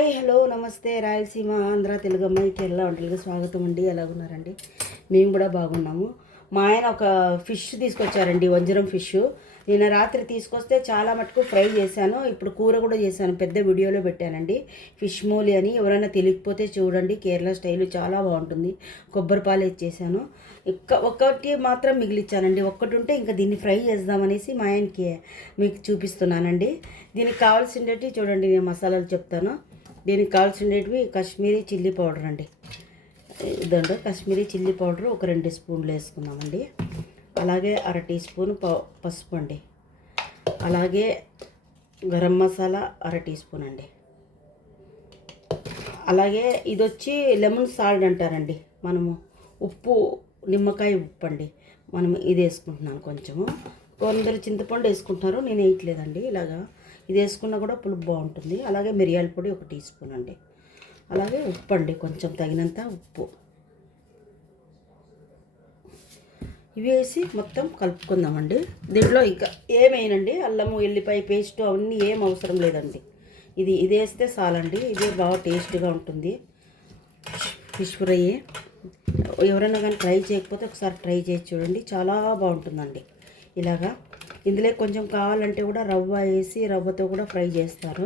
Hi hello నమస్తే రాయలసీమ ఆంధ్ర తెలుగు అమ్మాయి కేరళ వంటలకు స్వాగతం అండి. ఎలాగున్నారండి? మేము కూడా బాగున్నాము. మా ఆయన ఒక ఫిష్ తీసుకొచ్చారండి, వంజరం ఫిష్. నేను రాత్రి తీసుకొస్తే చాలా మటుకు ఫ్రై చేశాను, ఇప్పుడు కూర కూడా చేశాను, పెద్ద వీడియోలో పెట్టానండి. ఫిష్ మూలి అని ఎవరైనా తెలియకపోతే చూడండి, కేరళ స్టైల్ చాలా బాగుంటుంది. కొబ్బరి పాలు ఇచ్చేసాను, ఒక్కటి మాత్రం మిగిలిచ్చానండి. ఒక్కటి ఉంటే ఇంకా దీన్ని ఫ్రై చేద్దామనేసి మా ఆయనకి మీకు చూపిస్తున్నానండి. దీనికి కావాల్సినవి చూడండి, నేను మసాలాలు చెప్తాను. దీనికి కావాల్సినవి కాశ్మీరీ చిల్లీ పౌడర్ అండి. ఇదండి కాశ్మీరీ చిల్లీ పౌడర్ ఒక 2 స్పూన్లు వేసుకున్నామండి. అలాగే 1/2 టీ స్పూన్ పసుపు అండి. అలాగే గరం మసాలా 1/2 టీ స్పూన్ అండి. అలాగే ఇది వచ్చి లెమన్ సాల్ట్ అంటారండి, మనము ఉప్పు, నిమ్మకాయ ఉప్పు అండి. మనం ఇది వేసుకుంటున్నాను కొంచెము. కొందరు చింతపండు వేసుకుంటున్నారు, నేను వేయట్లేదండి. ఇలాగా ఇది వేసుకున్నా కూడా పులుపు బాగుంటుంది. అలాగే మిరియాల పొడి 1 టీ స్పూన్ అండి. అలాగే ఉప్పు అండి, కొంచెం తగినంత ఉప్పు. ఇవి వేసి మొత్తం కలుపుకుందామండి. దీంట్లో ఇంకా ఏమైనండి, అల్లము ఎల్లిపాయ పేస్ట్ అవన్నీ ఏం అవసరం లేదండి. ఇది వేస్తే చాలండి. ఇదే బాగా టేస్ట్గా ఉంటుంది ఫిష్ ఫ్రై. ఎవరైనా కానీ ట్రై చేయకపోతే ఒకసారి ట్రై చేసి చూడండి, చాలా బాగుంటుందండి. ఇలాగా ఇందులో కొంచెం కావాలంటే కూడా రవ్వ వేసి రవ్వతో కూడా ఫ్రై చేస్తారు,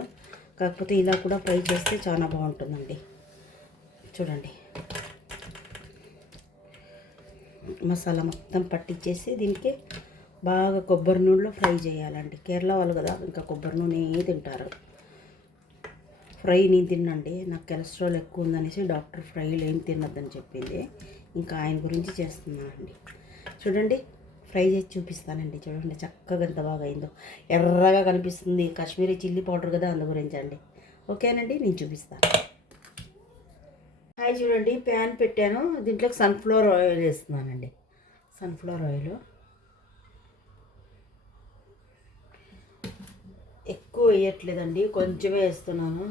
కాకపోతే ఇలా కూడా ఫ్రై చేస్తే చాలా బాగుంటుందండి. చూడండి, మసాలా మొత్తం పట్టించేసి దీనికి బాగా కొబ్బరి నూనెలో ఫ్రై చేయాలండి. కేరళ వాళ్ళు కదా, ఇంకా కొబ్బరి నూనె తింటారు. ఫ్రై నేను తిన్నండి, నాకు కొలెస్ట్రాల్ ఎక్కువ ఉందనేసి డాక్టర్ ఫ్రైలు ఏం తినొద్దని చెప్పింది. ఇంకా ఆయన గురించి చేస్తున్నానండి. చూడండి, ఫ్రై చేసి చూపిస్తానండి. చూడండి చక్కగా ఎంత బాగా అయిందో, ఎర్రగా కనిపిస్తుంది. కాశ్మీరీ చిల్లీ పౌడర్ కదా, అందు గురించి అండి. ఓకేనండి, నేను చూపిస్తాను. హాయ్, చూడండి ప్యాన్ పెట్టాను, దీంట్లోకి సన్ఫ్లవర్ ఆయిల్ వేస్తున్నానండి. సన్ఫ్లవర్ ఆయిల్ ఎక్కువ వేయట్లేదండి, కొంచెమే వేస్తున్నాను.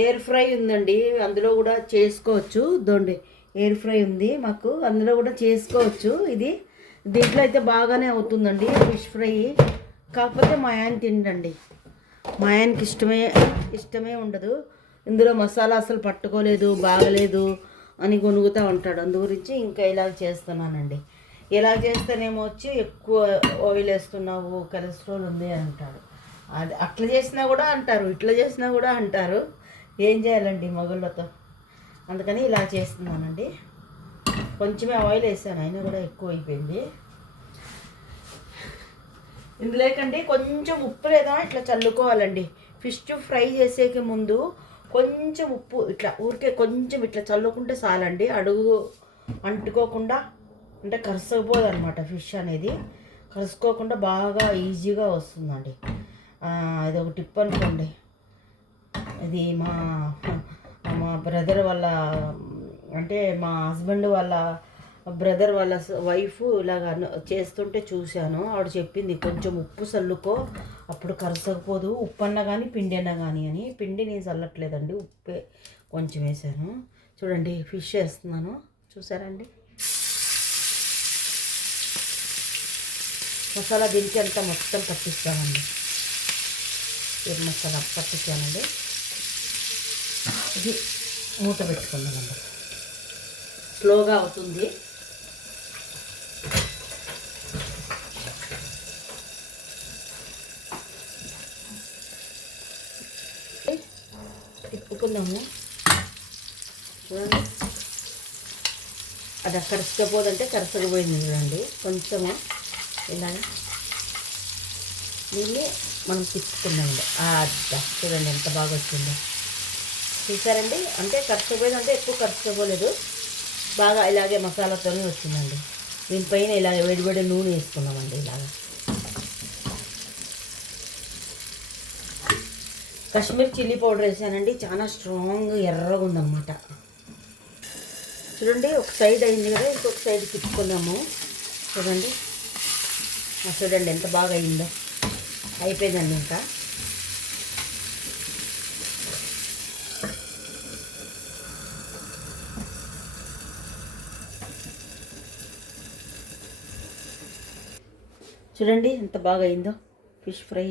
ఎయిర్ ఫ్రై ఉందండి, అందులో కూడా చేసుకోవచ్చు. దొండి ఎయిర్ ఫ్రై ఉంది మాకు, అందులో కూడా చేసుకోవచ్చు. దీంట్లో అయితే బాగానే అవుతుందండి ఫిష్ ఫ్రై. కాకపోతే మా ఆయన తిండండి, మా ఆయనకి ఇష్టమే ఉండదు. ఇందులో మసాలా అసలు పట్టుకోలేదు, బాగలేదు అని గొనుగుతూ ఉంటాడు. అందు గురించి ఇంకా ఇలా చేస్తున్నానండి. ఇలా చేస్తేనేమో వచ్చి ఎక్కువ ఆయిల్ వేస్తున్నావు, కొలెస్ట్రాల్ ఉంది అని అంటాడు. అది అట్లా చేసినా కూడా అంటారు, ఇట్లా చేసినా కూడా అంటారు. ఏం చేయాలండి మగళ్ళతో, అందుకని ఇలా చేస్తున్నానండి. కొంచెమే ఆయిల్ వేసాను, అయినా కూడా ఎక్కువ అయిపోయింది. ఇందులోకండి కొంచెం ఉప్పు లేదా ఇట్లా చల్లుకోవాలండి. ఫిష్ ఫ్రై చేసేకి ముందు కొంచెం ఉప్పు ఇట్లా ఊరికే కొంచెం ఇట్లా చల్లుకుంటే చాలండి. అడుగు అంటుకోకుండా, అంటే కరుసకపోదు అనమాట. ఫిష్ అనేది కరుసుకోకుండా బాగా ఈజీగా వస్తుందండి. ఇది ఒక టిప్ అనుకోండి. ఇది మా బ్రదర్ వాళ్ళ, అంటే మా హస్బెండ్ వాళ్ళ బ్రదర్ వాళ్ళ వైఫ్ ఇలాగ చేస్తుంటే చూశాను. ఆవిడ చెప్పింది, కొంచెం ఉప్పు చల్లుకో, అప్పుడు కరసకపోదు, ఉప్పు అన్నా కానీ పిండి అన్నా కానీ అని. పిండి నేను చల్లట్లేదండి, ఉప్పే కొంచెం వేసాను. చూడండి, ఫిష్ వేస్తున్నాను, చూసారండి. మసాలా దీనికి అంతా మొత్తం పట్టిస్తానండి. మసాలా పట్టించానండి. ఇది మూత పెట్టుకుందామండి, స్లోగా అవుతుంది. తిప్పుకుందాము. చూడండి, అది కరసకపోదంటే కరసకపోయింది. చూడండి, కొంచెము ఇలాగ దీన్ని మనం తిప్పుకుందామండి. చూడండి ఎంత బాగా వచ్చిందో, చూసారండి. అంటే కరసకపోయిందంటే ఎక్కువ కరసకపోలేదు, బాగా ఇలాగే మసాలాతోనే వచ్చిందండి. దీనిపైన ఇలాగ వేడివేడి నూనె వేసుకున్నామండి. ఇలాగ కాశ్మీర్ చిల్లీ పౌడర్ వేసానండి, చాలా స్ట్రాంగ్ ఎర్రగా ఉందన్నమాట. చూడండి, ఒక సైడ్ అయింది కదా, ఇంకొక సైడ్ తిప్పుకుందాము. చూడండి, చూడండి ఎంత బాగా అయిందో. అయిపోయిందండి ఇంకా. చూడండి ఎంత బాగా అయిందో. Fish fry.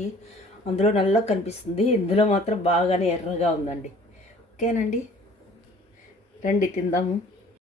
అందులో నల్లగా కనిపిస్తుంది, ఇందులో మాత్రం బాగానే ఎర్రగా ఉందండి. ఓకేనండి, రండి తిందాము.